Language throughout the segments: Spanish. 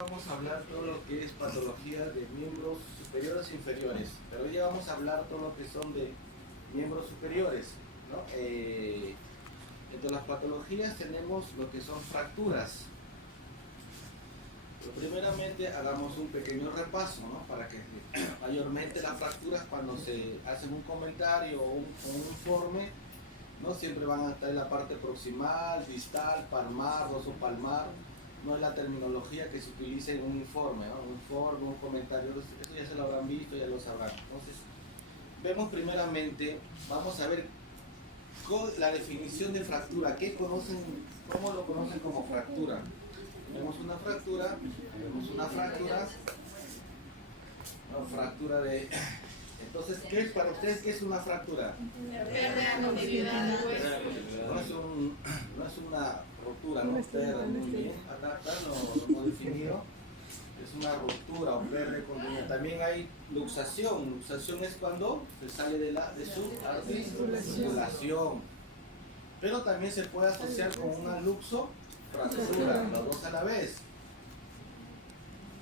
Vamos a hablar todo lo que es patología de miembros superiores e inferiores, pero hoy ya vamos a hablar todo lo que son de miembros superiores, ¿no? Entre las patologías tenemos lo que son fracturas. Pero primeramente hagamos un pequeño repaso, ¿no? Para que mayormente las fracturas, cuando se hacen un comentario o un informe, no siempre van a estar en la parte proximal, distal, palmar, dorsal palmar. No es la terminología que se utiliza en un informe, ¿no? Un informe, un comentario, eso ya se lo habrán visto, ya lo sabrán. Entonces, vemos primeramente, vamos a ver la definición de fractura. ¿Cómo lo conocen como fractura? Tenemos una fractura, fractura de... Entonces, ¿qué es para ustedes qué es una fractura? Pérdida de movilidad del hueso. No es una rotura, no pérdida muy bien. Acá no definido. Es una ruptura o pérdida de continuidad. También hay luxación. Luxación es cuando se sale de su articulación. Pero también se puede asociar con una luxofractura, los dos a la vez.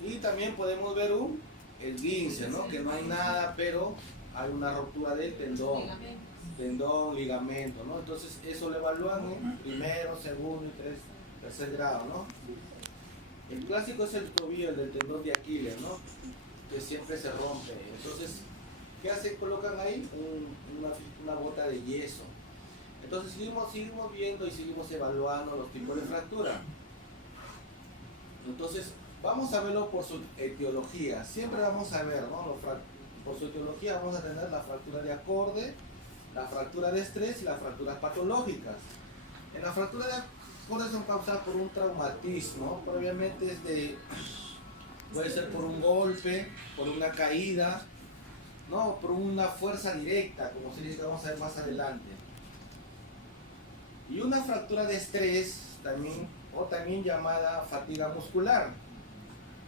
Y también podemos ver un esguince, ¿no? Que no hay nada, pero hay una ruptura del tendón, ligamento, ¿no? Entonces eso lo evalúan en primero, segundo y tercer grado, ¿no? El clásico es el tobillo, el del tendón de Aquiles, ¿no? Que siempre se rompe. Entonces, ¿qué hacen? Colocan ahí una bota de yeso. Entonces seguimos viendo y seguimos evaluando los tipos de fractura. Entonces, vamos a verlo por su etiología. Siempre vamos a ver, ¿no? Por su etiología vamos a tener la fractura de acorde, la fractura de estrés y las fracturas patológicas. En la fractura de acorde son causadas por un traumatismo, probablemente puede ser por un golpe, por una caída, ¿no? Por una fuerza directa, como se dice que vamos a ver más adelante. Y una fractura de estrés también llamada fatiga muscular,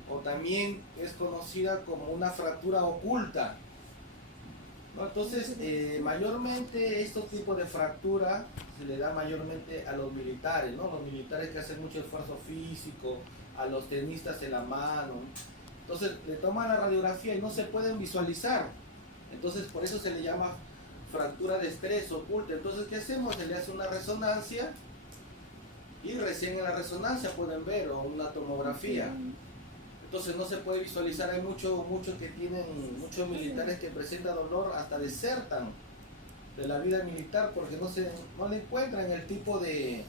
o también es conocida como una fractura oculta, ¿no? Entonces, mayormente estos tipos de fractura se le da mayormente a los militares, ¿no? Los militares que hacen mucho esfuerzo físico, a los tenistas en la mano. Entonces, le toman la radiografía y no se pueden visualizar. Entonces, por eso se le llama fractura de estrés oculta. Entonces, ¿qué hacemos? Se le hace una resonancia y recién en la resonancia pueden ver, o una tomografía. Entonces no se puede muchos militares que presentan dolor, hasta desertan de la vida militar porque no le encuentran el tipo de...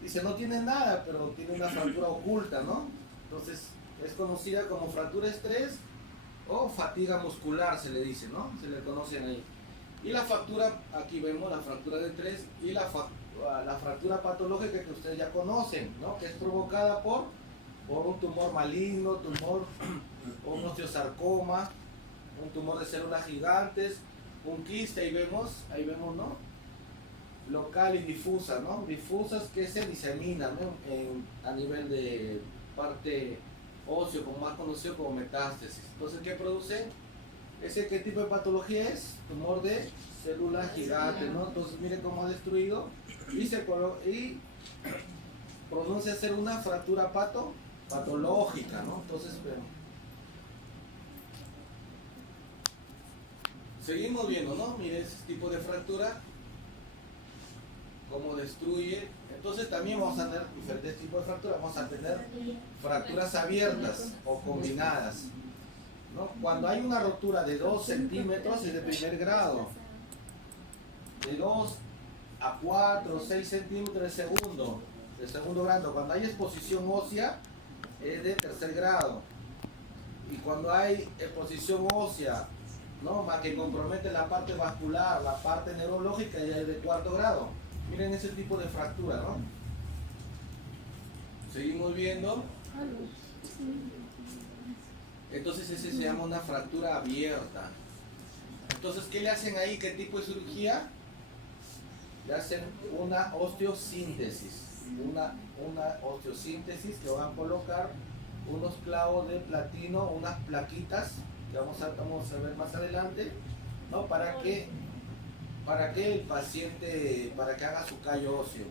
Dice, no tiene nada, pero tiene una fractura oculta, ¿no? Entonces es conocida como fractura de estrés o fatiga muscular, se le dice, ¿no? Se le conocen ahí. Y la fractura, aquí vemos la fractura de estrés y la fractura patológica que ustedes ya conocen, ¿no? Que es provocada por un tumor maligno, un osteosarcoma, un tumor de células gigantes, un quiste, ahí vemos, ¿no? Local y difusa, ¿no? Difusas que se diseminan, ¿no? A nivel de parte óseo, como más conocido como metástasis. Entonces, ¿qué produce? ¿Qué tipo de patología es? Tumor de células gigantes, ¿no? Entonces, miren cómo ha destruido y pronuncia ser una fractura patológica, ¿no? Entonces, seguimos viendo, ¿no? Miren ese tipo de fractura, cómo destruye. Entonces también vamos a tener diferentes tipos de fracturas. Vamos a tener fracturas abiertas o combinadas, ¿no? Cuando hay una rotura de 2 centímetros es de primer grado, de 2 a 4 o 6 centímetros de segundo grado. Cuando hay exposición ósea es de tercer grado, y cuando hay exposición ósea, ¿no? Más que compromete la parte vascular, la parte neurológica, ya es de cuarto grado. Miren ese tipo de fractura, ¿no? Seguimos viendo. Entonces ese se llama una fractura abierta. Entonces, ¿qué le hacen ahí? ¿Qué tipo de cirugía? Le hacen una osteosíntesis. Una osteosíntesis, que van a colocar unos clavos de platino, unas plaquitas que vamos a ver más adelante, ¿no? Para que el paciente, para que haga su callo óseo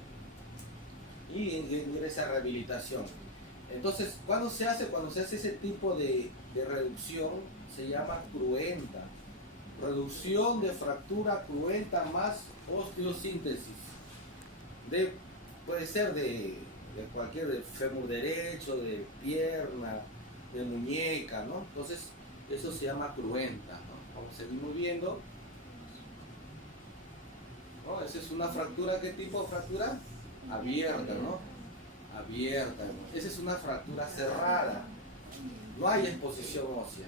y ingrese a rehabilitación. Entonces, ¿cuándo se hace? Cuando se hace ese tipo de reducción, se llama cruenta. Reducción de fractura cruenta más osteosíntesis. Puede ser de cualquier, de fémur derecho, de pierna, de muñeca, ¿no? Entonces, eso se llama cruenta, ¿no? Como seguimos viendo, ¿no? Esa es una fractura, ¿qué tipo de fractura? Abierta, ¿no? Abierta, ¿no? Esa es una fractura cerrada. No hay exposición ósea.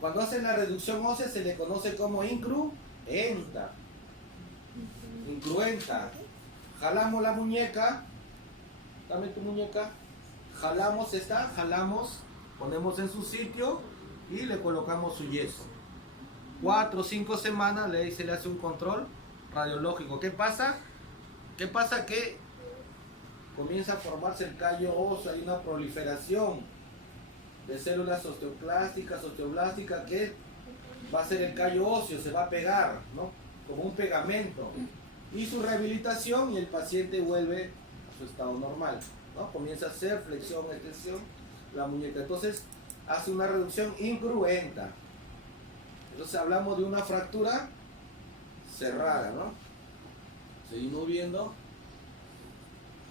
Cuando hacen la reducción ósea se le conoce como incruenta. Incruenta. Jalamos la muñeca. Dame tu muñeca. Jalamos esta, jalamos, ponemos en su sitio y le colocamos su yeso. 4 o 5 semanas se le hace un control radiológico. ¿Qué pasa? ¿Qué pasa? Que comienza a formarse el callo óseo, hay una proliferación de células osteoclásticas, osteoblásticas, que va a ser el callo óseo, se va a pegar, ¿no? Como un pegamento. Y su rehabilitación y el paciente vuelve a su estado normal, ¿no? Comienza a hacer flexión, extensión, la muñeca. Entonces hace una reducción incruenta. Entonces hablamos de una fractura cerrada, ¿no? Seguimos viendo.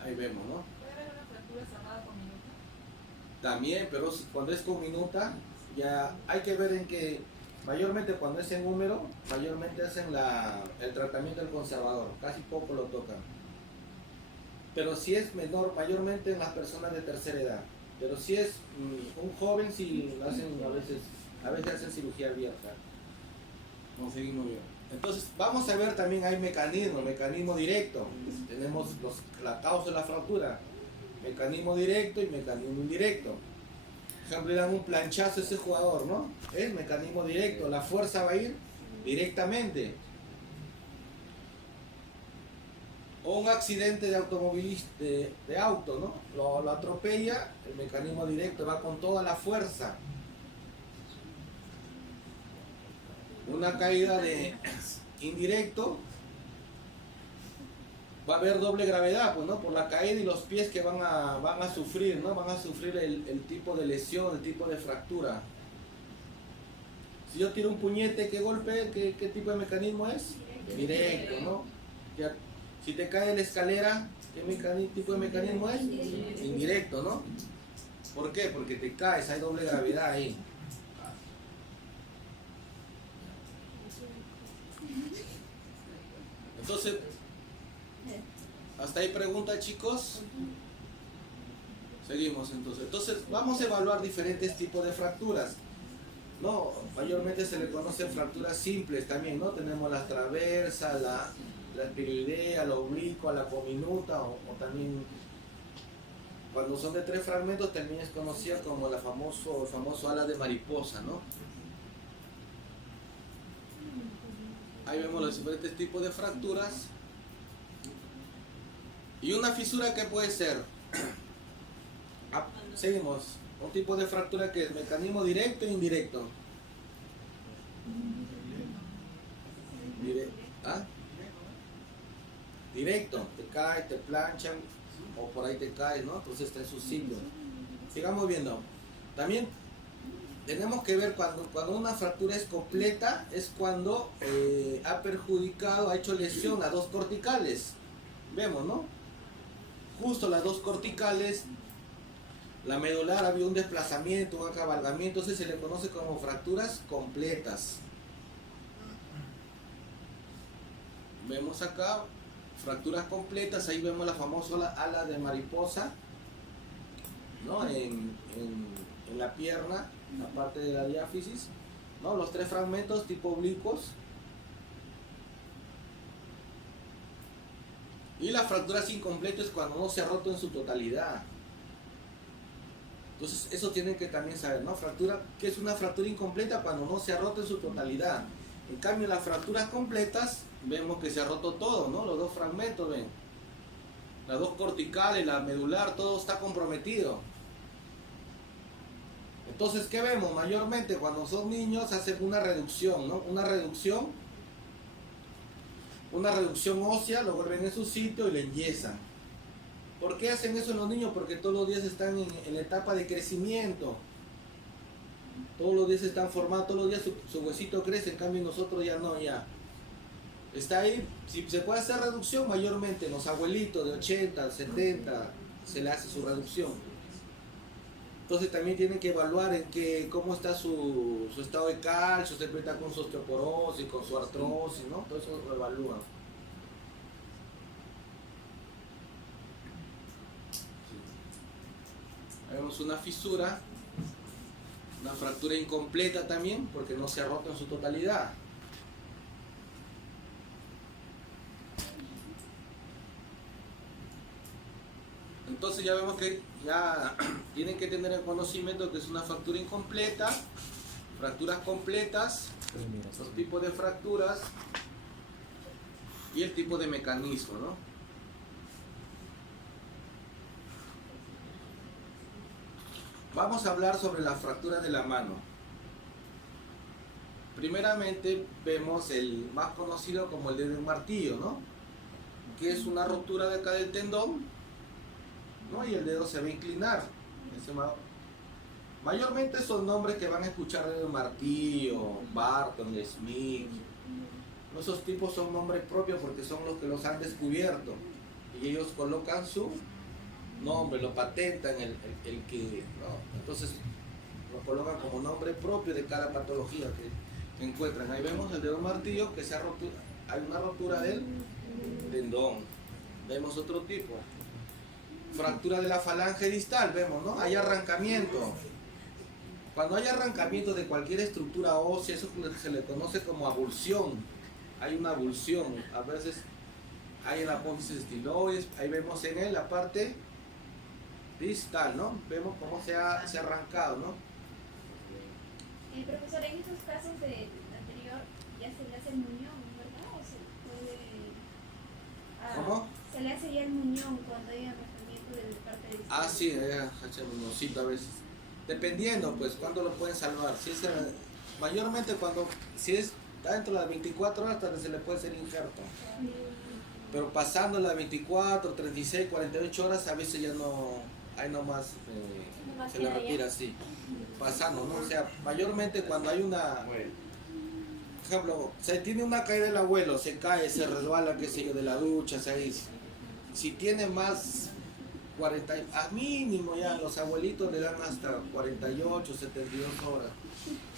Ahí vemos, ¿no? ¿Puede haber una fractura cerrada con minuta? También, pero cuando es con minuta, ya hay que ver en que mayormente cuando es en húmero, mayormente hacen el tratamiento del conservador, casi poco lo tocan. Pero si es menor, mayormente en las personas de tercera edad. Pero si es un joven, sí lo hacen a veces hacen cirugía abierta. Como seguimos viendo. Entonces, vamos a ver también hay mecanismo directo. Tenemos la causa de la fractura, mecanismo directo y mecanismo indirecto. Por ejemplo, le dan un planchazo a ese jugador, ¿no? Es mecanismo directo, la fuerza va a ir directamente. O un accidente de automovilista, de auto, ¿no? Lo atropella, el mecanismo directo va con toda la fuerza. Una caída de indirecto, va a haber doble gravedad, pues, ¿no? Por la caída y los pies que van a sufrir, ¿no? Van a sufrir el tipo de lesión, el tipo de fractura. Si yo tiro un puñete, ¿qué golpe? ¿Qué tipo de mecanismo es? Directo, ¿no? Si te cae la escalera, ¿qué tipo de mecanismo es? Indirecto, ¿no? ¿Por qué? Porque te caes, hay doble gravedad ahí. Entonces, hasta ahí pregunta, chicos. Seguimos entonces. Entonces, vamos a evaluar diferentes tipos de fracturas. No, mayormente se le conocen fracturas simples también, ¿no? Tenemos la transversa, la espinoidea, la oblicua, la cominuta, o también cuando son de 3 fragmentos también es conocida como el famoso ala de mariposa, ¿no? Ahí vemos los diferentes tipos de fracturas. Y una fisura, ¿qué puede ser? Seguimos. Un tipo de fractura que es mecanismo directo e indirecto. ¿Ah? Directo, te caes, te planchan o por ahí te caes, ¿no? Entonces está en su sitio. Sigamos viendo. También tenemos que ver cuando una fractura es completa, es cuando ha perjudicado, ha hecho lesión a 2 corticales. Vemos, ¿no? Justo las 2 corticales, la medular había un desplazamiento, un acabalgamiento, entonces se le conoce como fracturas completas. Vemos acá fracturas completas, ahí vemos la famosa ala de mariposa, ¿no? En la pierna, la parte de la diáfisis, ¿no? Los 3 fragmentos tipo oblicuos. Y las fracturas incompletas es cuando no se ha roto en su totalidad. Entonces eso tienen que también saber, ¿no? Fractura, ¿qué es una fractura incompleta? Cuando no se ha roto en su totalidad. En cambio, las fracturas completas vemos que se ha roto todo, ¿no? Los 2 fragmentos, ven. Las 2 corticales, la medular, todo está comprometido. Entonces, ¿qué vemos? Mayormente cuando son niños hacen una reducción, ¿no? Una reducción ósea, lo vuelven en su sitio y le enyesan. ¿Por qué hacen eso los niños? Porque todos los días están en la etapa de crecimiento. Todos los días se están formando, todos los días su huesito crece, en cambio nosotros ya no, ya. Está ahí, si se puede hacer reducción, mayormente los abuelitos de 80, 70, se le hace su reducción. Entonces también tienen que evaluar cómo está su estado de calcio, siempre está con su osteoporosis, con su artrosis, ¿no? Todo eso lo evalúan. Vemos una fisura, una fractura incompleta también, porque no se ha roto en su totalidad. Entonces ya vemos que ya tienen que tener el conocimiento que es una fractura incompleta, fracturas completas, los tipos de fracturas y el tipo de mecanismo, ¿no? Vamos a hablar sobre las fracturas de la mano. Primeramente vemos el más conocido como el dedo de martillo, ¿no? Que es una rotura de acá del tendón, ¿no? Y el dedo se va a inclinar. Mayormente son nombres que van a escuchar dedo de martillo, Barton, Smith. Esos tipos son nombres propios porque son los que los han descubierto. Y ellos colocan su nombre, lo patentan el que, ¿no? Entonces lo colocan como nombre propio de cada patología que encuentran. Ahí vemos el dedo martillo que se ha roto, hay una rotura del tendón. Vemos otro tipo, fractura de la falange distal, vemos, ¿no? Hay arrancamiento. Cuando hay arrancamiento de cualquier estructura ósea, eso se le conoce como abulsión. Hay una abulsión, a veces hay en la apófisis estiloides, ahí vemos en él la parte distal, ¿no? Vemos cómo se ha arrancado, ¿no? Profesor, en estos casos de anterior ya se le hace el muñón, ¿verdad? ¿O se puede...? ¿Cómo? Se le hace ya el muñón cuando hay arrancamiento de parte distal. Sí, hace un muñoncito a veces. Dependiendo, pues, cuándo lo pueden salvar. Si es, mayormente si está dentro de las 24 horas, tal vez se le puede hacer injerto. Pero pasando las 24, 36, 48 horas, a veces ya no, ahí nomás se le retira así. Pasando, ¿no? O sea, mayormente cuando hay una, por ejemplo, se tiene una caída del abuelo, se cae, se resbala, qué sé yo, de la ducha, si tiene más 40, a mínimo ya los abuelitos le dan hasta 48, 72 horas.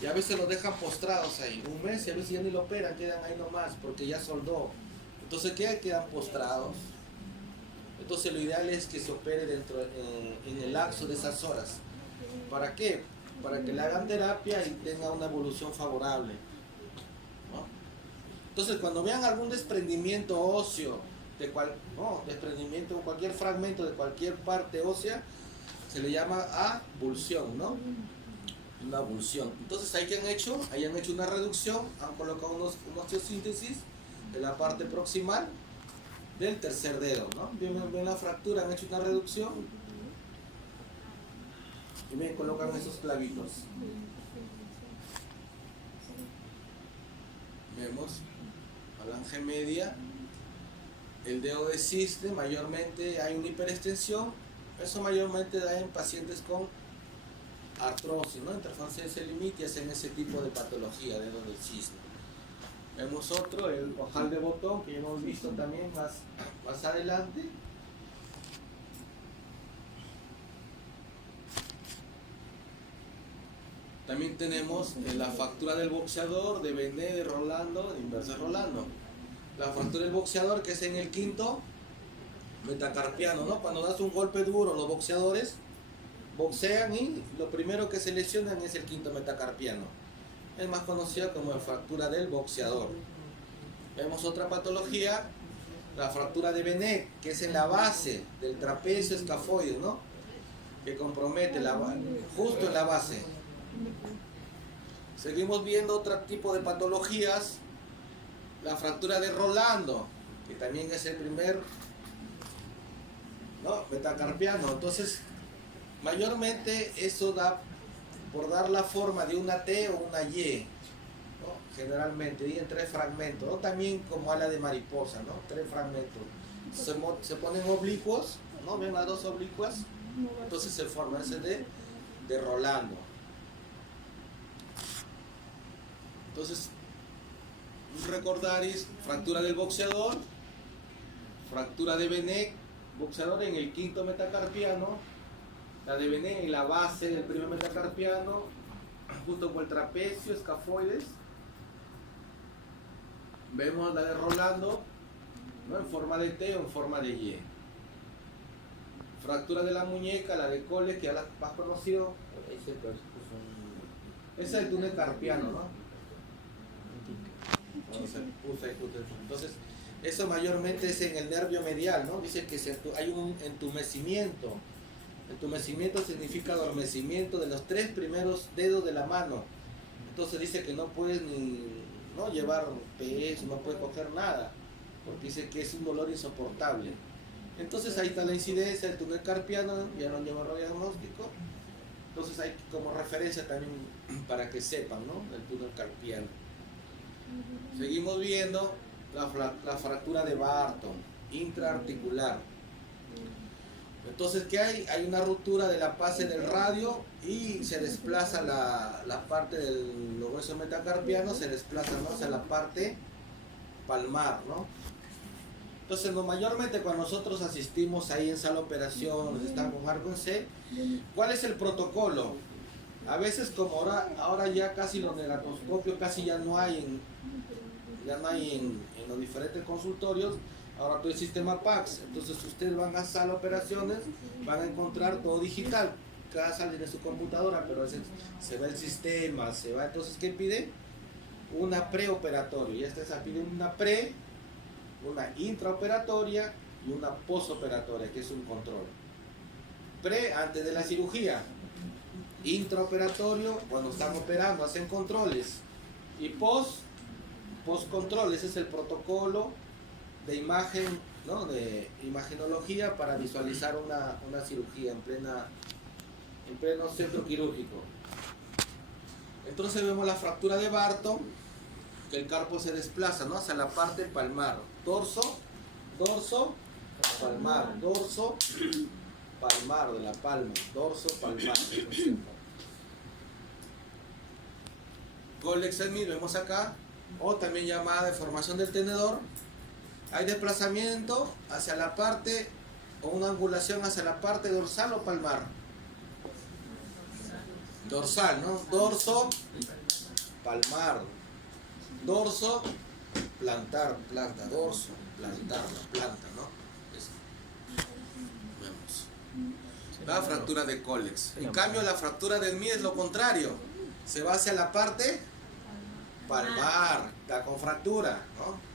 Y a veces los dejan postrados ahí, un mes, y a veces ya ni lo operan, quedan ahí nomás, porque ya soldó. Entonces, ¿qué? Quedan postrados. Entonces, lo ideal es que se opere en el lapso de esas horas. ¿Para qué? Para que le hagan terapia y tenga una evolución favorable, ¿no? Entonces, cuando vean algún desprendimiento óseo, desprendimiento o cualquier fragmento de cualquier parte ósea, se le llama abulsión, ¿no? Una abulsión. Entonces, ahí que han hecho una reducción, han colocado una osteosíntesis de la parte proximal del tercer dedo, ¿no? Ven la fractura, han hecho una reducción y me colocan esos clavitos. Vemos falange media, el dedo de cisne, mayormente hay una hiperextensión. Eso mayormente da en pacientes con artrosis, ¿no? Interferencia limite y hacen ese tipo de patología, dedo del cisne. Vemos otro, el ojal de botón, que ya hemos visto también más adelante. También tenemos la fractura del boxeador, de Bené, de Rolando, de Inverse Rolando. La fractura del boxeador, que es en el quinto metacarpiano, ¿no? Cuando das un golpe duro, los boxeadores boxean y lo primero que se lesionan es el quinto metacarpiano. Es más conocida como la fractura del boxeador. Vemos otra patología, la fractura de Bené, que es en la base del trapecio escafoide, ¿no? Que compromete justo en la base. Seguimos viendo otro tipo de patologías, la fractura de Rolando, que también es el primer, ¿no? Metacarpiano. Entonces, mayormente eso da por dar la forma de una T o una Y, ¿no? Generalmente, y en 3 fragmentos, ¿no? También como ala de mariposa, ¿no? 3 fragmentos. Se ponen oblicuos ¿no? ¿Ven las dos oblicuas? Entonces se forma ese de Rolando. Entonces, recordaréis, fractura del boxeador, fractura de Benet, boxeador en el quinto metacarpiano, la de Benet en la base del primer metacarpiano, justo por el trapecio, escafoides. Vemos la de Rolando, ¿no? En forma de T o en forma de Y. Fractura de la muñeca, la de Cole, que ya la has conocido. Ese es el túnel carpiano, ¿no? Entonces, eso mayormente es en el nervio medial, ¿no? Dice que hay un entumecimiento. Entumecimiento significa adormecimiento de los 3 primeros dedos de la mano. Entonces dice que no puedes ni llevar peso, no puedes coger nada, porque dice que es un dolor insoportable. Entonces ahí está la incidencia del túnel carpiano, ya lo llevo rollo diagnóstico. Entonces hay como referencia también para que sepan, ¿no? El túnel carpiano. Seguimos viendo la fractura de Barton, intraarticular. Entonces, ¿qué hay? Hay una ruptura de la base del radio y se desplaza la parte de los huesos metacarpianos, se desplaza, ¿no? Hacia la parte palmar, ¿no? Entonces, mayormente cuando nosotros asistimos ahí en sala de operaciones, estamos con arco en C, ¿cuál es el protocolo? A veces como ahora ya casi los negatoscopios casi ya no hay en los diferentes consultorios, ahora todo el sistema PACS, entonces ustedes van a sala de operaciones, van a encontrar todo digital, cada sala tiene su computadora, pero a veces se va el sistema, entonces ¿qué pide? Una preoperatoria, y esta se pide una intraoperatoria y una posoperatoria, que es un control. Pre, antes de la cirugía. Intraoperatorio, cuando están operando, hacen controles. Y post-control, ese es el protocolo de imagen, ¿no? De imagenología para visualizar una cirugía en pleno centro quirúrgico. Entonces vemos la fractura de Barton, que el carpo se desplaza, ¿no? Hacia la parte palmar. Dorso, palmar, dorso, palmar de la palma, dorso, palmar. Gollex Smith, vemos acá, o también llamada deformación del tenedor. Hay desplazamiento hacia la parte, o una angulación hacia la parte dorsal o palmar. Dorsal, ¿no? Dorso, palmar. Dorso, plantar, planta, dorso, plantar, la planta, ¿no? Vemos. La fractura de Collex. En cambio, la fractura de Smith es lo contrario. Se va hacia la parte palmar, está con fractura, ¿no?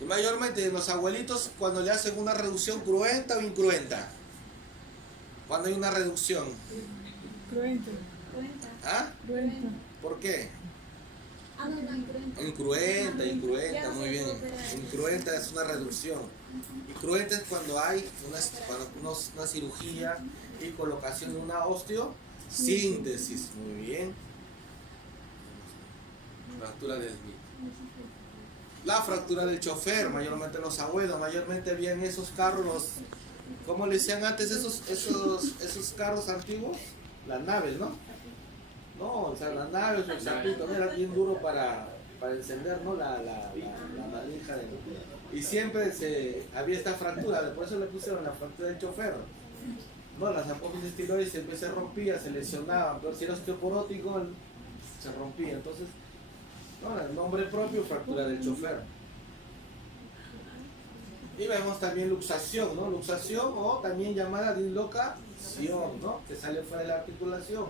Y mayormente los abuelitos cuando le hacen una reducción cruenta o incruenta. Cuando hay una reducción. Cruenta. ¿Ah? Cruenta. ¿Por qué? Incruenta. Incruenta, muy bien. Incruenta es una reducción. Incruenta es cuando hay una cirugía y colocación de una osteosíntesis. Muy bien. Fractura del Smith. La fractura del chofer, mayormente los abuelos, mayormente habían esos carros, ¿cómo le decían antes esos carros antiguos? Las naves, ¿no? No, o sea, las naves, el chapito, era bien duro para encender, ¿no? La manija y siempre había esta fractura, por eso le pusieron la fractura del chofer. No, las apófisis tiroides siempre se rompía, se lesionaban, pero si era osteoporótico se rompía, entonces, no, el nombre propio, fractura del chofer. Y vemos también luxación, ¿no? Luxación o también llamada dislocación, ¿no? Que sale fuera de la articulación.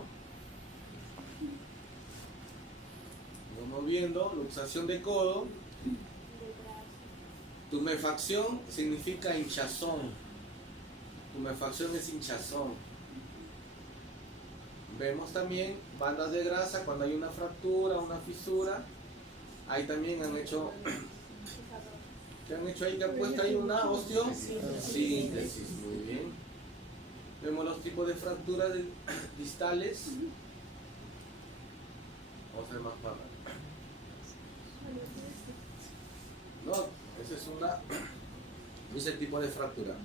Vamos viendo, luxación de codo. Tumefacción significa hinchazón. Tumefacción es hinchazón. Vemos también bandas de grasa cuando hay una fractura, una fisura. Ahí también han hecho ahí, que han puesto ahí una osteosíntesis. Muy bien. Vemos los tipos de fracturas distales. Vamos a ver más para. No, esa es ese tipo de fractura.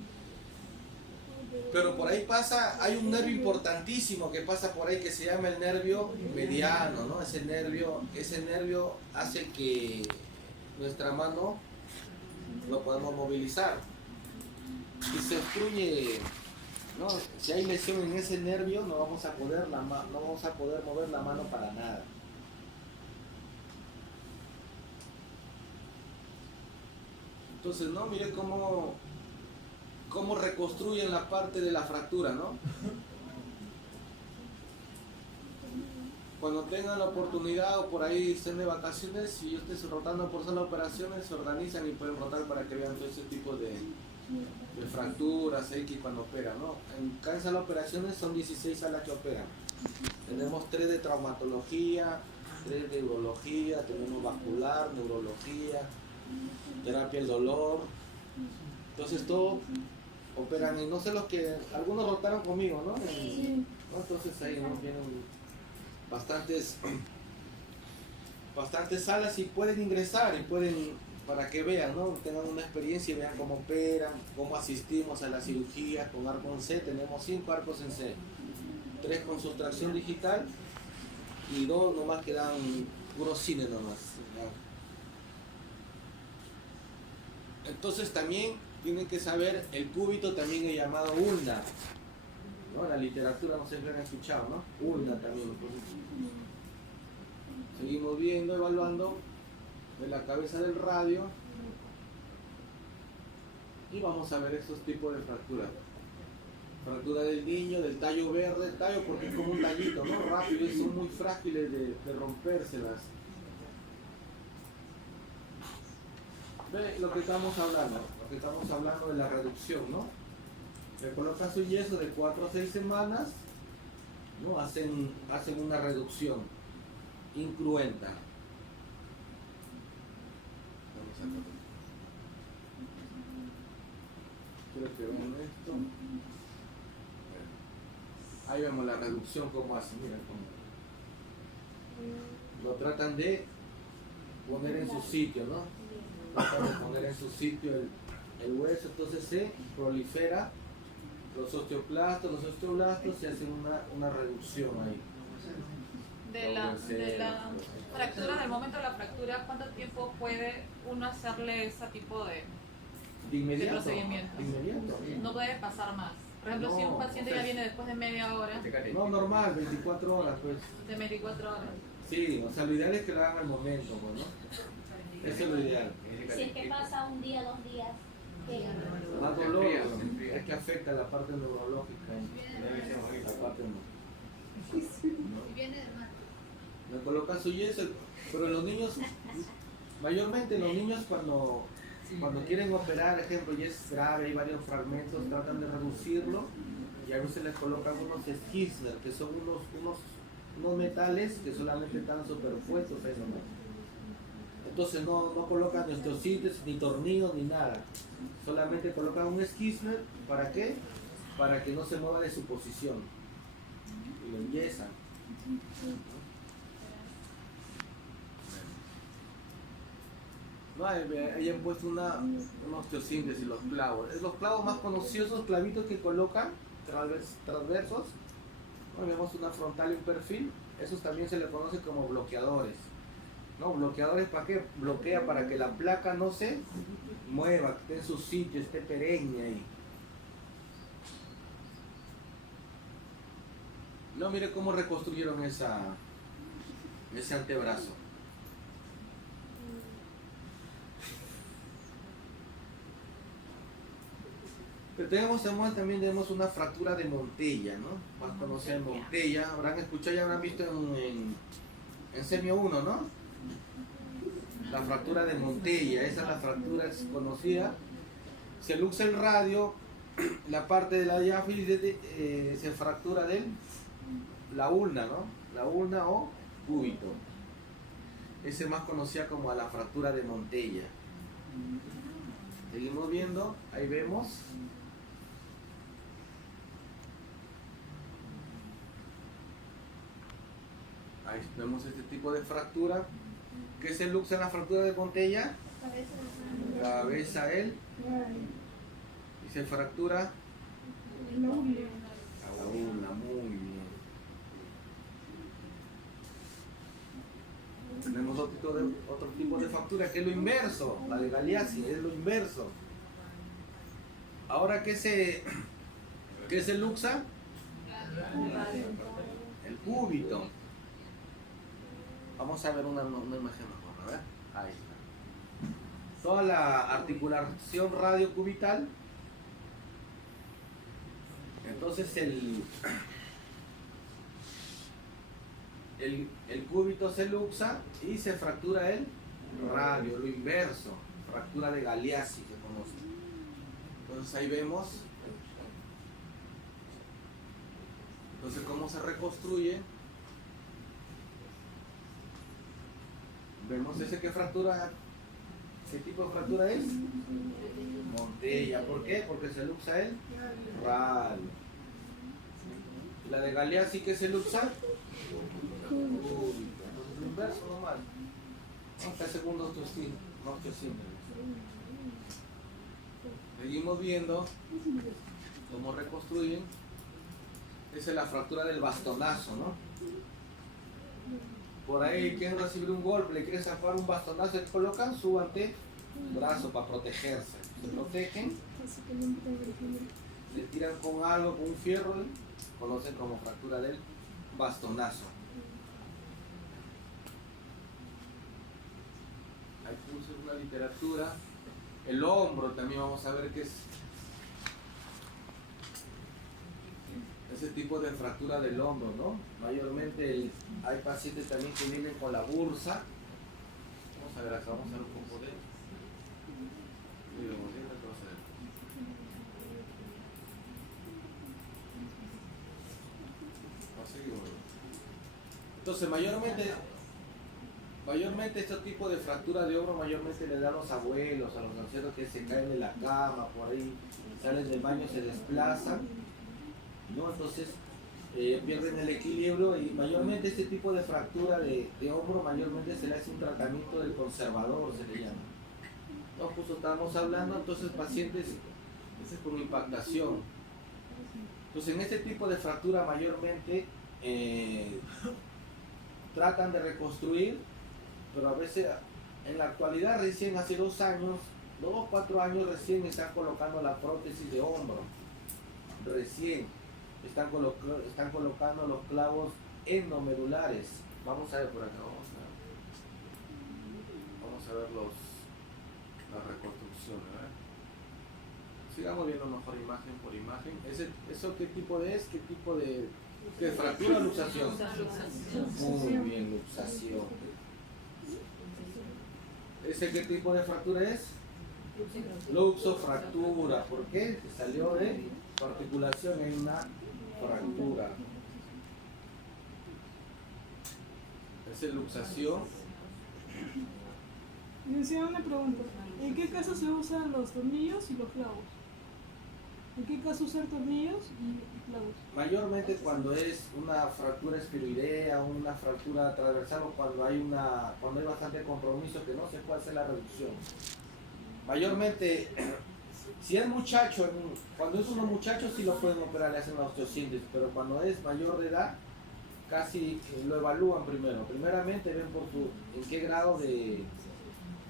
Pero por ahí pasa, hay un nervio importantísimo que pasa por ahí que se llama el nervio mediano, ¿no? Ese nervio hace que nuestra mano lo podamos movilizar. Si se obstruye, ¿no? Si hay lesión en ese nervio, no vamos a poder mover la mano para nada. Entonces, ¿no? Mire cómo reconstruyen la parte de la fractura, ¿no? Cuando tengan la oportunidad o por ahí estén de vacaciones, si yo estoy rotando por sala de operaciones, se organizan y pueden rotar para que vean todo ese tipo de fracturas X cuando operan, ¿no? En cada sala de operaciones son 16 salas que operan. Tenemos 3 de traumatología, 3 de urología, tenemos vascular, neurología, terapia del dolor. Entonces todo operan, y no sé los que, algunos rotaron conmigo, ¿no? ¿No? Entonces ahí ¿no? Tienen bastantes salas y pueden ingresar y pueden, para que vean, ¿no? Tengan una experiencia y vean cómo operan, cómo asistimos a la cirugía con arco en C. Tenemos 5 arcos en C, 3 con sustracción digital y 2 nomás que dan puro cine nomás, ¿no? Entonces también tienen que saber, el cúbito también es llamado ulna, ¿no? En la literatura no sé si lo han escuchado, ¿no? Ulna también. Entonces, seguimos viendo, evaluando de la cabeza del radio y vamos a ver estos tipos de fracturas. Fractura del niño, del tallo verde, tallo porque es como un tallito, ¿no? Rápido, y son muy frágiles de rompérselas. Ve lo que estamos hablando de la reducción, ¿no? Le colocan su yeso de 4 a 6 semanas, ¿no? Hacen una reducción incruenta. Vamos a ver. Quiero que vean esto. Ahí vemos la reducción como hace, mira cómo. Lo tratan de poner en su sitio, ¿no? Tratan de poner en su sitio el hueso, entonces se prolifera los osteoblastos se hacen una reducción ahí. De la fractura, del momento de la fractura, ¿cuánto tiempo puede uno hacerle ese tipo de procedimiento? De inmediato. No puede pasar más. Por ejemplo, si un paciente ya viene después de media hora. No, normal, 24 horas pues. De 24 horas. Sí, o sea, lo ideal es que lo hagan al momento, pues, ¿no? Eso es lo ideal. Si es que pasa un día, 2 días, Más dolor, es que afecta la parte neurológica. La parte y viene de mar. Me colocan su yeso, pero los niños, mayormente los niños cuando quieren operar, ejemplo, y es grave, hay varios fragmentos, tratan de reducirlo y a veces les colocan unos Skissner, que son unos metales que solamente están superpuestos ahí nomás. Entonces no colocan ni osteocitos, ni tornillos, ni nada. Solamente colocan un Skissner, ¿para qué? Para que no se mueva de su posición. Y lo enyesan. No, ahí han puesto una osteosíntesis, los clavos. Es los clavos más conocidos, los clavitos que colocan, transversos. Bueno, vemos una frontal y un perfil. Esos también se les conoce como bloqueadores. ¿No? Bloqueadores, ¿para qué? Bloquea para que la placa no se mueva, que esté en su sitio, esté perenne ahí. No, mire cómo reconstruyeron ese antebrazo. Pero también tenemos una fractura de Montella, ¿no? Más conocida en Montella. Habrán escuchado y habrán visto en Semio 1, ¿no? La fractura de Montella, esa es la fractura conocida. Se luxa el radio, la parte de la diáfisis se fractura la ulna, ¿no? La ulna o cúbito. Esa es más conocida como la fractura de Montella. Seguimos viendo, ahí vemos. Ahí vemos este tipo de fractura. ¿Qué se luxa en la fractura de Montella? Cabeza, el y se fractura La última. la ulna, muy bien. Tenemos otro tipo de fractura que es lo inverso, la de Galeazzi es lo inverso. Ahora, ¿qué se luxa? El cúbito. Vamos a ver una imagen mejor, a ver. Ahí está. Toda la articulación radiocubital. Entonces el cúbito se luxa y se fractura el radio, lo inverso, fractura de Galeazzi se conoce. Entonces ahí vemos. Entonces, ¿cómo se reconstruye? Vemos ese que fractura. ¿Qué tipo de fractura es? Montella. ¿Por qué? Porque se luxa el radio. La de Galeazzi, ¿qué se luxa? Entonces lo inverso nomás. Hasta segundos no seguimos viendo cómo reconstruyen. Esa es la fractura del bastonazo, ¿no? Por ahí quieren recibir un golpe, le quieren zafar un bastonazo, colocan su antebrazo para protegerse. Se protegen, le tiran con algo, con un fierro, conocen como fractura del bastonazo. Ahí puse una literatura. El hombro también vamos a ver qué es ese tipo de fractura del hombro, ¿no? Mayormente hay pacientes también que viven con la bursa. Vamos a ver acá, vamos a ver un poco de entonces mayormente este tipo de fractura de hombro mayormente le dan a los abuelos, a los ancianos que se caen de la cama, por ahí salen del baño, se desplazan, ¿no? Entonces pierden el equilibrio y mayormente este tipo de fractura de hombro mayormente se le hace un tratamiento del conservador, se le llama. No, justo estábamos hablando, entonces pacientes con impactación. Entonces en este tipo de fractura mayormente tratan de reconstruir, pero a veces en la actualidad recién hace 2 años, 2 o 4 años recién están colocando la prótesis de hombro. Recién están colocando los clavos endomedulares. Vamos a ver por acá, vamos a ver la reconstrucción, ¿verdad? Sigamos viendo mejor imagen por imagen. ¿Eso qué tipo de es? ¿Qué tipo de fractura o luxación? Muy bien, luxación. ¿Ese qué tipo de fractura es? Luxofractura. ¿Por qué? Salió de articulación en una fractura. Esa es luxación. Me decía una pregunta. ¿En qué caso se usan los tornillos y los clavos? ¿En qué caso usar tornillos y clavos? Mayormente cuando es una fractura espiroidea, una fractura transversal o cuando hay bastante compromiso que no se puede hacer la reducción. Mayormente, si es muchacho, cuando es unos muchachos sí lo pueden operar, le hacen la osteosíntesis, pero cuando es mayor de edad, casi lo evalúan primero. Primeramente ven en qué grado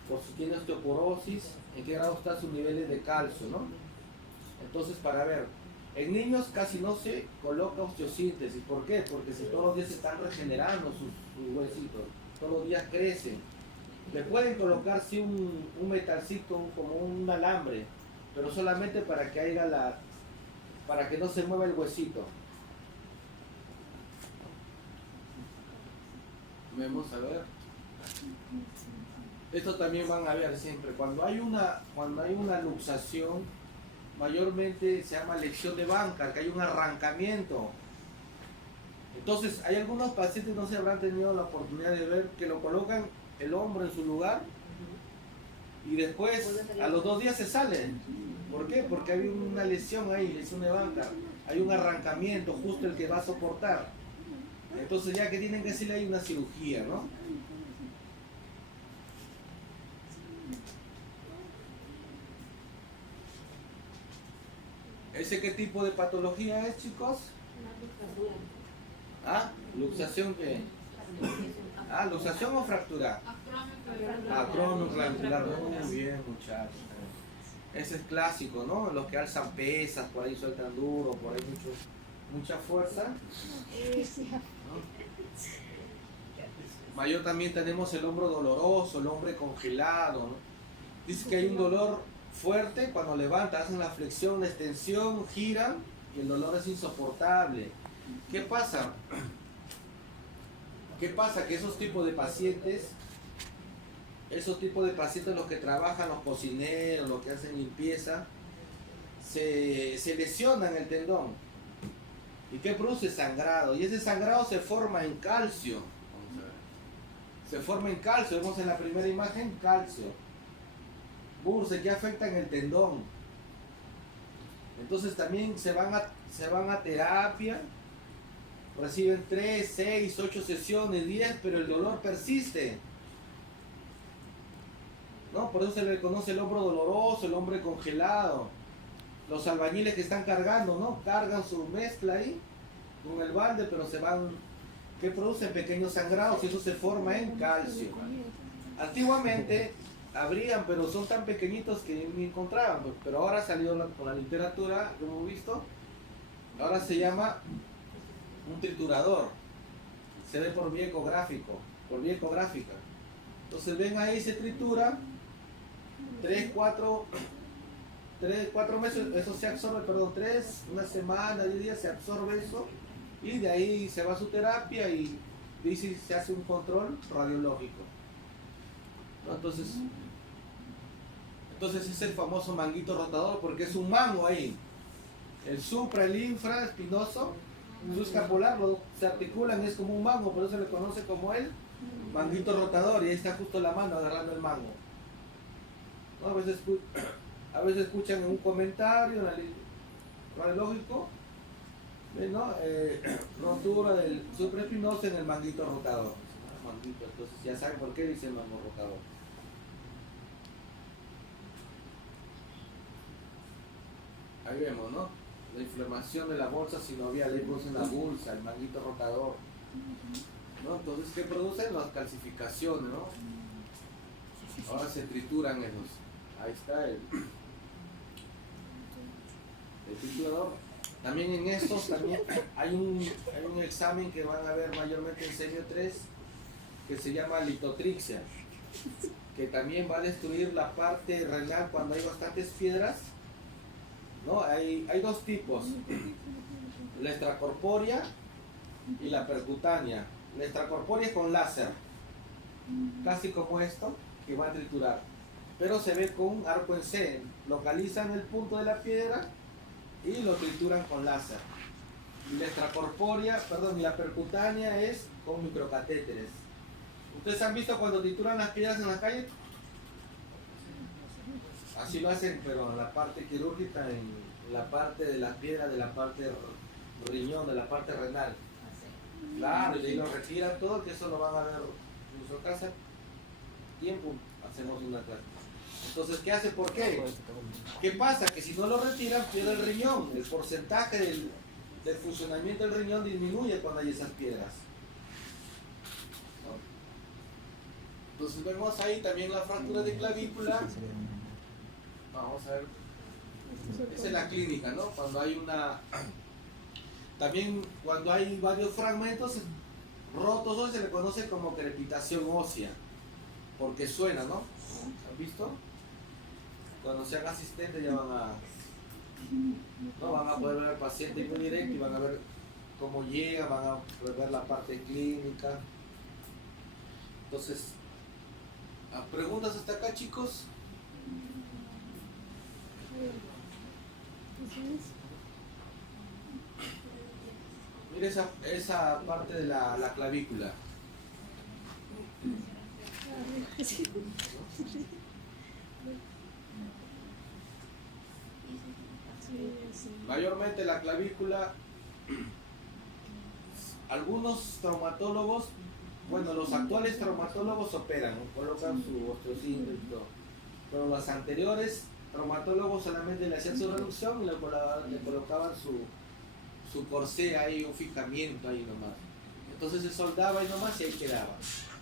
por si tiene osteoporosis, en qué grado están sus niveles de calcio, ¿no? Entonces, para ver, en niños casi no se coloca osteosíntesis. ¿Por qué? Porque si todos los días se están regenerando sus huesitos, todos los días crecen. Le pueden colocar sí un metalcito, como un alambre, pero solamente para que para que no se mueva el huesito. Vamos a ver. Esto también van a ver siempre. Cuando hay una luxación, mayormente se llama lección de banca, que hay un arrancamiento. Entonces, hay algunos pacientes, no se habrán tenido la oportunidad de ver, que lo colocan el hombro en su lugar y después a los 2 días se salen. ¿Por qué? Porque hay una lesión ahí, lesión de banca. Hay un arrancamiento, justo el que va a soportar. Entonces ya que tienen que hacerle ahí una cirugía, ¿no? ¿Ese qué tipo de patología es, chicos? ¿Ah? ¿Luxación qué? Ah, ¿luxación o fractura? Acromioclavicular. Muy bien, muchachos. Ese es clásico, ¿no? Los que alzan pesas, por ahí sueltan duro, por ahí mucha fuerza. ¿No? Mayor también tenemos el hombro doloroso, el hombro congelado, ¿no? Dice que hay un dolor fuerte cuando levantan, hacen la flexión, la extensión, giran y el dolor es insoportable. ¿Qué pasa? ¿Qué pasa? Que esos tipos de pacientes, los que trabajan, los cocineros, los que hacen limpieza, se lesionan el tendón. ¿Y qué produce? Sangrado. Y ese sangrado se forma en calcio. Vamos a ver. Se forma en calcio. Vemos en la primera imagen calcio. Burse, que afecta en el tendón. Entonces también se van a terapia. Reciben 3, 6, 8 sesiones, 10, pero el dolor persiste. ¿No? Por eso se le conoce el hombro doloroso, el hombro congelado. Los albañiles que están cargando, ¿no? Cargan su mezcla ahí con el balde, pero se van, que producen pequeños sangrados y eso se forma en calcio. Antiguamente habrían, pero son tan pequeñitos que ni encontraban, pero ahora salió con la literatura, lo hemos visto, ahora se llama un triturador, se ve por vía ecográfica. Entonces ven ahí, se tritura 3, 4 meses, eso se absorbe, una semana, 10 días se absorbe eso y de ahí se va a su terapia y de ahí se hace un control radiológico, ¿no? Entonces es el famoso manguito rotador porque es un mango ahí, el supra, el infra espinoso, su escapular se articulan y es como un mango, por eso se le conoce como el manguito rotador y ahí está justo la mano agarrando el mango, ¿no? A veces escuchan en un comentario radiológico, ¿no? Rotura del supraespinoso en el manguito rotador. Entonces ya saben por qué dice el mango rotador. Ahí vemos, ¿no? La inflamación de la bolsa sinovial, ahí producen la bolsa, el manguito rotador, ¿no? Entonces, ¿qué producen? Las calcificaciones, ¿no? Ahora se trituran esos. Ahí está el triturador. También en estos hay un examen que van a ver mayormente en semio 3 que se llama litotrixia, que también va a destruir la parte renal cuando hay bastantes piedras, ¿no? Hay dos tipos, la extracorpórea y la percutánea. La extracorpórea es con láser, casi como esto, que va a triturar, pero se ve con un arco en C, localizan el punto de la piedra y lo trituran con láser. Y la extracorpórea, y la percutánea es con microcatéteres. ¿Ustedes han visto cuando trituran las piedras en la calle? Así lo hacen, pero en la parte quirúrgica, en la parte de la piedra, de la parte riñón, de la parte renal. Claro, y de ahí lo retiran todo, que eso lo van a ver en nuestra casa. Tiempo, hacemos una clase. Entonces, ¿qué hace? ¿Por qué? ¿Qué pasa? Que si no lo retiran, pierde el riñón. El porcentaje del funcionamiento del riñón disminuye cuando hay esas piedras. Entonces vemos ahí también la fractura de clavícula. Vamos a ver. Esa es la clínica, ¿no? Cuando hay también cuando hay varios fragmentos rotos, hoy se le conoce como crepitación ósea, porque suena, ¿no? ¿Han visto? Cuando sean asistentes ya van a poder ver al paciente muy directo y van a ver cómo llega, van a poder ver la parte clínica. Entonces, ¿preguntas hasta acá, chicos? Mira esa parte de la clavícula. Mayormente la clavícula, algunos traumatólogos, los actuales traumatólogos operan, colocan su osteocíntesis y todo, pero los anteriores traumatólogos solamente le hacían su reducción y le colocaban su corsé ahí, un fijamiento ahí nomás. Entonces se soldaba ahí nomás y ahí quedaba.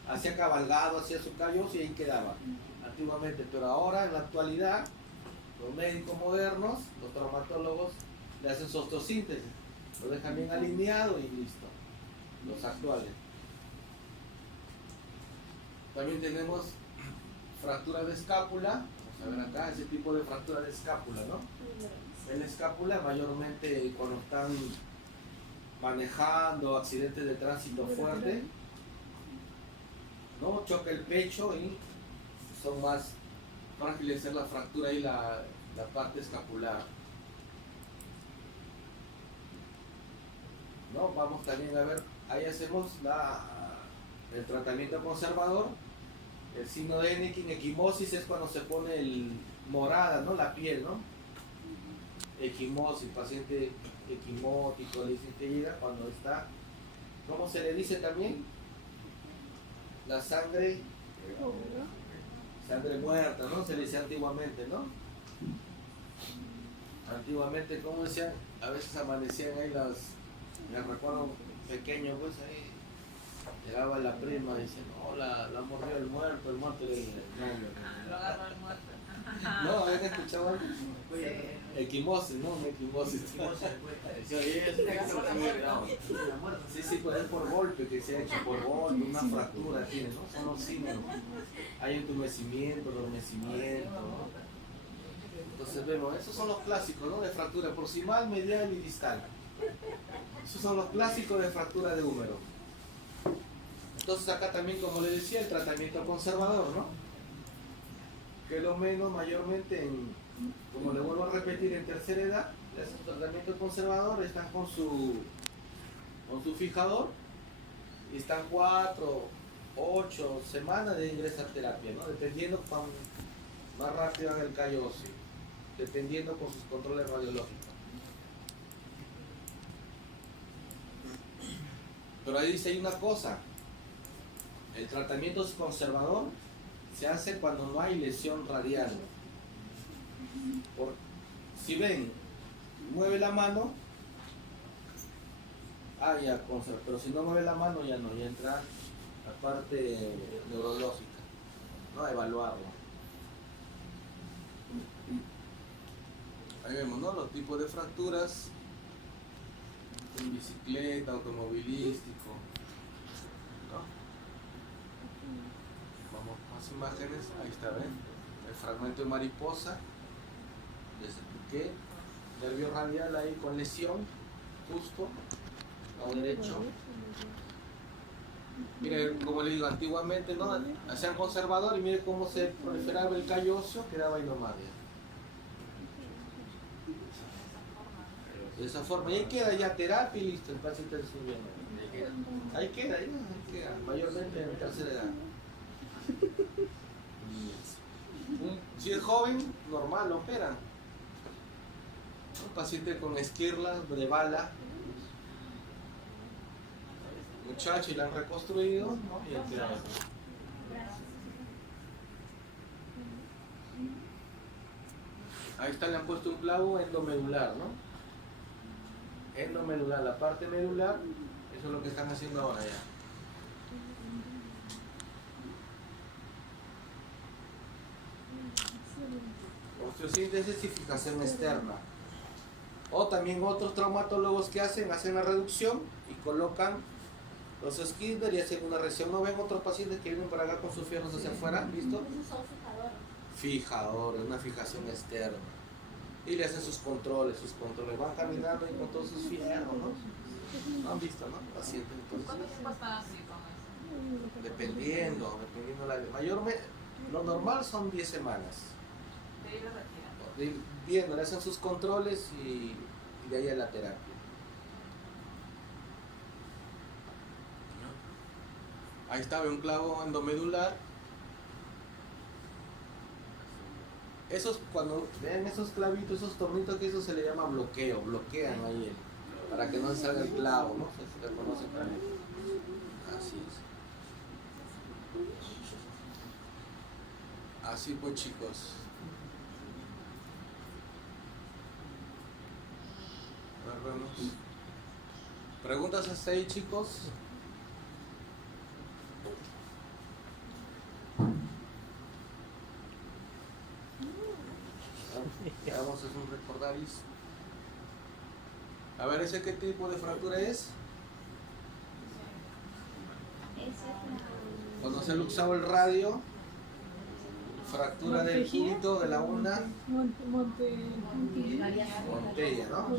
Hacía cabalgado, hacía su calloso y ahí quedaba. Antiguamente, pero ahora en la actualidad, los médicos modernos, los traumatólogos, le hacen su osteosíntesis. Lo dejan bien alineado y listo. Los actuales. También tenemos fractura de escápula. Vamos a ver acá ese tipo de fractura de escápula, ¿no? En la escápula mayormente cuando están manejando accidentes de tránsito fuerte, ¿no? Choca el pecho y son más frágiles en la fractura y la parte escapular. ¿No? Vamos también a ver, ahí hacemos el tratamiento conservador. El signo de equimosis es cuando se pone morada, ¿no? La piel, ¿no? Equimosis, paciente equimótico, le dicen que llega cuando está, ¿cómo se le dice también? La sangre muerta, ¿no? Se le decía antiguamente, ¿no? Antiguamente, ¿cómo decían? A veces amanecían ahí me recuerdo pequeño, pues ahí llegaba la prima y decía, no, la mordió el muerto era el nombre. Lo agarró el muerto. No, habían escuchado algo. Equimosis, ¿no? Una equimosis. Sí, sí, pues es por golpe, que se ha hecho por golpe, una fractura tiene, ¿no? Son los signos. Hay entumecimiento, adormecimiento, ¿no? Entonces vemos, esos son los clásicos, ¿no? De fractura proximal, medial y distal. Esos son los clásicos de fractura de húmero. Entonces acá también, como le decía, el tratamiento conservador, ¿no? Que lo menos mayormente, como le vuelvo a repetir, en tercera edad, le hacen tratamiento conservador, están con su fijador y están 4, 8 semanas de ingresar a terapia, ¿no? Dependiendo cuán más rápido haga el callo óseo, dependiendo con sus controles radiológicos. Pero ahí dice hay una cosa, el tratamiento conservador se hace cuando no hay lesión radial. Si ven, mueve la mano, ya conserva, pero si no mueve la mano ya no, ya entra la parte neurológica, ¿no? A evaluarlo. Ahí vemos, ¿no? Los tipos de fracturas en bicicleta, automovilístico, ¿no? Vamos más imágenes, ahí está, ¿ven? El fragmento de mariposa, les expliqué, nervio radial ahí con lesión, justo, lado derecho. Miren, como le digo, antiguamente, ¿no? Hacían conservador y miren cómo se proliferaba el callo óseo, quedaba ahí nomás. De esa forma, y ahí queda ya terapia y listo, el paciente está subiendo. Ahí queda, mayormente en tercera edad. Si es joven, normal, lo operan. Un paciente con esquirlas de bala, muchacho, y la han reconstruido, ¿no? Y entra. Ahí está, le han puesto un clavo endomedular, ¿no? Endomedular, la parte medular, eso es lo que están haciendo ahora ya. Osteosíntesis y fijación externa. O también otros traumatólogos que hacen la reducción y colocan los esquínders y hacen una reacción. ¿No ven otros pacientes que vienen para acá con sus fierros hacia afuera? ¿Listo? Fijadores, una fijación externa. Y le hacen sus controles, van caminando y con todos sus fierros, ¿no? ¿No han visto, no? Pacientes. ¿Cuánto tiempo están así con eso? Dependiendo mayormente, lo normal son 10 semanas. De ahí lo retiran. De ir viendo, le hacen sus controles y de ahí a la terapia. Ahí está, ve un clavo endomedular. Esos, cuando vean esos clavitos, esos tornitos, que eso se le llama bloqueo, bloquean ahí para que no se salga el clavo, ¿no? Se le conoce también. Así es. Así pues, chicos. A ver, vemos. ¿Preguntas hasta ahí, chicos? Vamos a hacer un recordaris. A ver, ¿ese qué tipo de fractura es? Cuando se usaba el radio, fractura del cúbito de la onda. Montella, ¿no?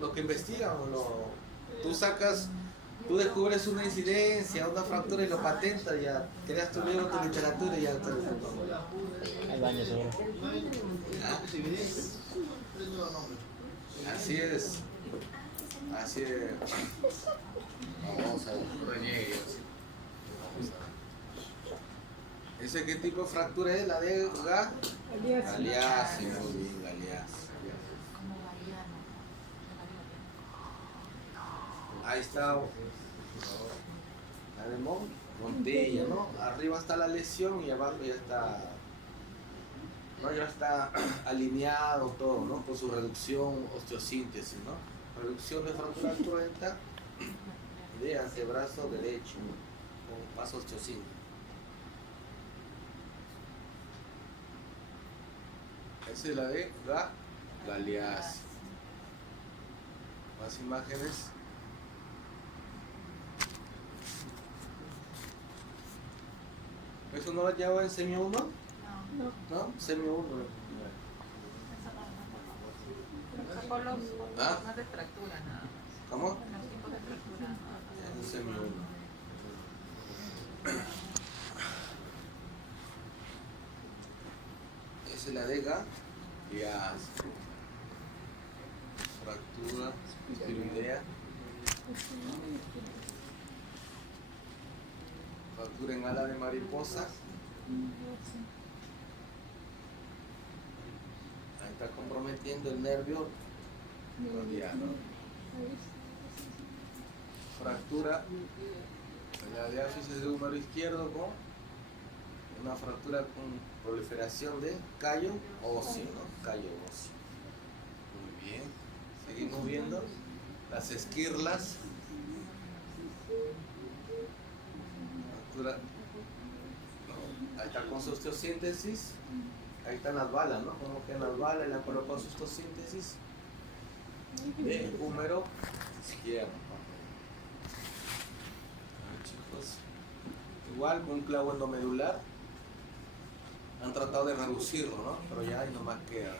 Lo que investigan, tú descubres una incidencia, una fractura y lo patentas, ya creas tu libro, tu literatura y ya te Hay baño seguro. Así es. Así es. Vamos a ver. ¿Ese qué tipo de fractura es? ¿La de Galeazzi? Muy bien, Galeazzi. Ahí está. La de Montella, ¿no? Arriba está la lesión y abajo ya está. ¿No? Ya está alineado todo, ¿no? Con su reducción, osteosíntesis, ¿no? Reducción de fractura cruenta de antebrazo derecho con paso osteosíntesis. Esa es la de Galeazzi. Más imágenes. ¿Eso no lo lleva en semi 1? ¿No? Semi 1. Sacó los formas de fractura, nada más. ¿Cómo? Los tipos de fractura. Es un semi 1. Esa es la de Galeazzi. Fractura espiroidea. Fractura en ala de mariposa. Ahí está comprometiendo el nervio radiano. Fractura en la diáfisis del húmero izquierdo con una fractura con proliferación de callo óseo, ¿no? Callo óseo. Muy bien. Seguimos viendo las esquirlas. Fractura. Ahí está con su osteosíntesis. Ahí están las balas, ¿no? Como que en las balas y la colocó su osteosíntesis del húmero izquierdo. Chicos, igual con un clavo endomedular han tratado de reducirlo, ¿no? Pero ya ahí nomás queda.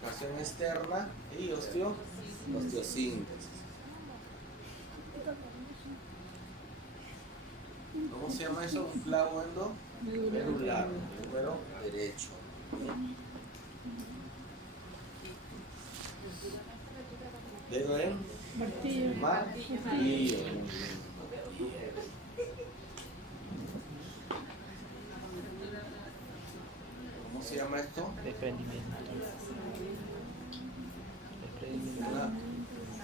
Fijación externa y osteosíntesis. ¿Cómo se llama eso? Un clavo endomedular, húmero derecho. Dedo en martillo. ¿Cómo se llama esto? Desprendimiento.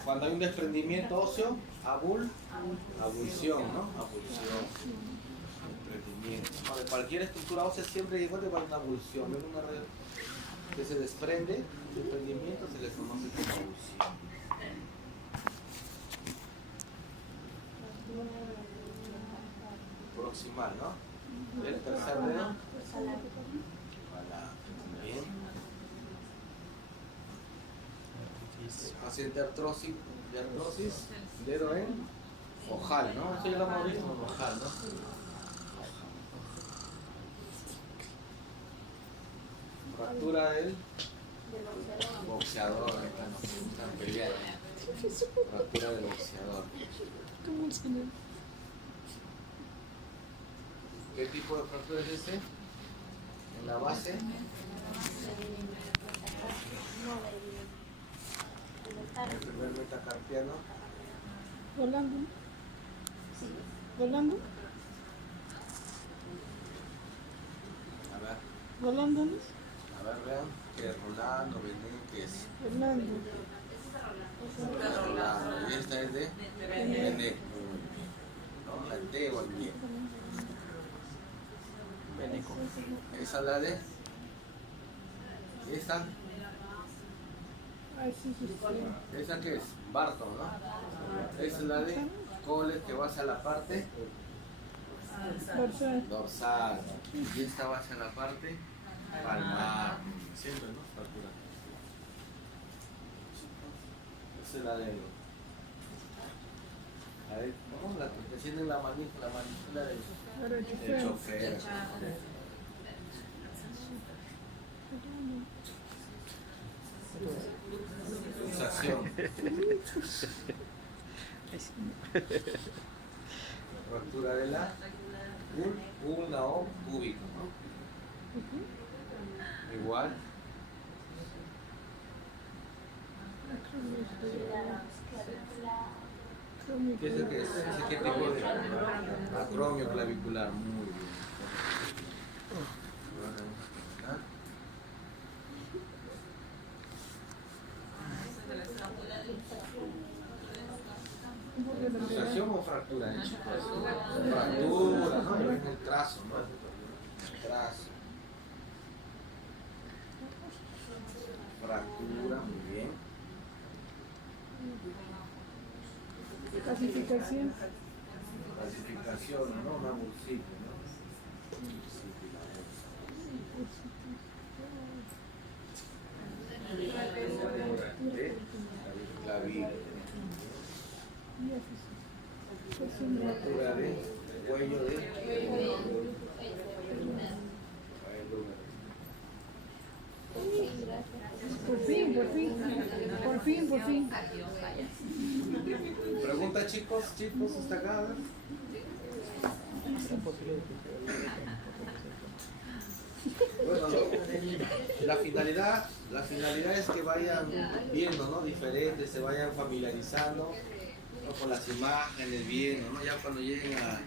Cuando hay un desprendimiento óseo, abulsión, ¿no? Abulsión. Desprendimiento. No, de cualquier estructura ósea siempre igual de una abulsión. Ven una red que se desprende, desprendimiento se le conoce como abulsión. Proximal, ¿no? El tercer dedo. Bien. Paciente de artrosis, dedo en ojal, ¿no? Eso ya lo hemos visto en ojal, ¿no? Fractura del boxeador, están peleando. Fractura del boxeador. ¿Qué tipo de fractura es este? En la base. El primer metacarpiano. Rolando. Rolando. A ver. Rolando. A ver, vean que es Rolando, Bené, que es Rolando. Rolando. Y esta es de Bené. No, la D o el pie. Nico. Esa es la de. Esta. Ay, sí, sí, sí. ¿Esa qué es? Barton, ¿no? Esa es la de Cole que va hacia la parte Dorsal. dorsal. Y esta va hacia la parte palmar. Siempre, ¿no? Fractura. Esa es la de. A ver, ¿cómo? La que tiene la manípula del chofer. Pulsación. Fractura de la una o cúbico, ¿no? Igual. ¿Qué es el que es? ¿Ese qué tipo de acromio clavicular? Muy bien. ¿Pulsación o fractura? Fractura, ¿no? El trazo, ¿no? Trazo. Fractura, muy bien. Clasificación. Clasificación, ¿no? Una bursita, ¿no? Clavícula. Fractura de cuello de. Por fin, por fin. Por fin, por fin. Pregunta, chicos, hasta acá. A ver. Bueno, la finalidad es que vayan viendo, ¿no? Diferentes, se vayan familiarizando, ¿no? Con las imágenes, viendo, ¿no? Ya cuando lleguen a,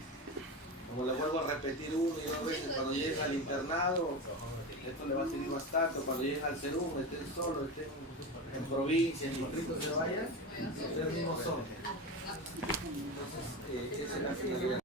como le vuelvo a repetir una y dos veces, cuando lleguen al internado, esto le va a servir bastante. Cuando lleguen al CERUM, estén solos, estén en provincia, en distrito, se vayan, ustedes mismos son. Entonces, esa es la finalidad.